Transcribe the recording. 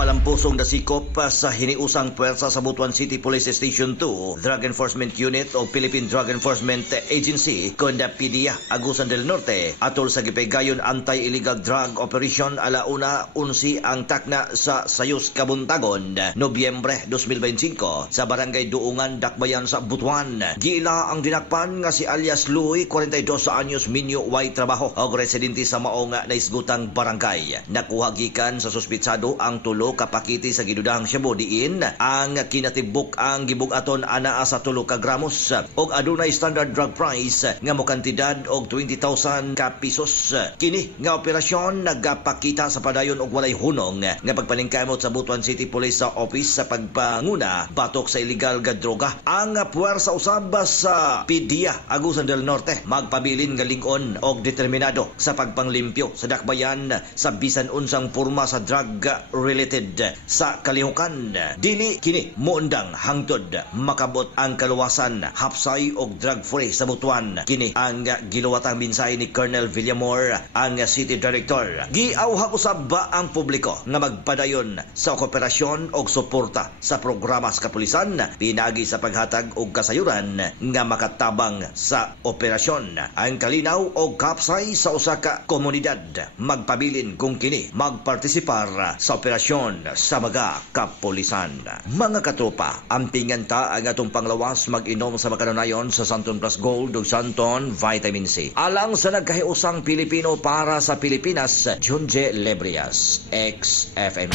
Malampusong nasikop sa hiniusang puwersa sa Butuan City Police Station 2, Drug Enforcement Unit o Philippine Drug Enforcement Agency kundi PDEA Agusan del Norte atol sa gipegayon anti-illegal drug operation alauna unsi ang takna sa Sayus Kabuntagon Nobyembre 2025 sa Barangay Duungan, Dakbayan sa Butuan. Giila ang dinakpan nga si alias Louie, 42 anyos, minyo way trabaho og residente sa maong naisgutang barangay. Nakuha gikan sa suspitsado ang tulo ka pakiti sa gidudahang shabu diin ang kinatibuk ang gibugaton anaa sa 3 ka gramos og adunay standard drug price nga mo kantidad og 20,000 ka pesos. Kini nga operasyon nagapakita sa padayon og walay hunong nga pagpaningkamot sa Butuan City Police sa Office sa pagpanguna batok sa illegal nga droga. Ang puwersa usab sa PDEA Agusan del Norte magpabilin nga ling-on og determinado sa pagpanglimpyo sa dakbayan sa bisan unsang porma sa drug related sa kalihukan. Dili kini muundang hangtod makabot ang kaluwasan, hapsay og drug free sa Butuan. Kini ang giluwatang mensahe ni Colonel Villamor, ang City Director. Giawhag usab ba ang publiko nga magpadayon sa kooperasyon og suporta sa programa sa kapulisan pinagi sa paghatag og kasayuran nga makatabang sa operasyon. Ang kalinaw og kapsay sa usa ka komunidad magpabilin kung kini magpartisipar sa operasyon sa mga kapulisan. Mga katropa, ampingan ta ang atong panglawas mag-inom sa makanunayon sa Santon Plus Gold ug Santon Vitamin C. Alang sa nagkahiusang Pilipino para sa Pilipinas, Junje Lebrias, XFM.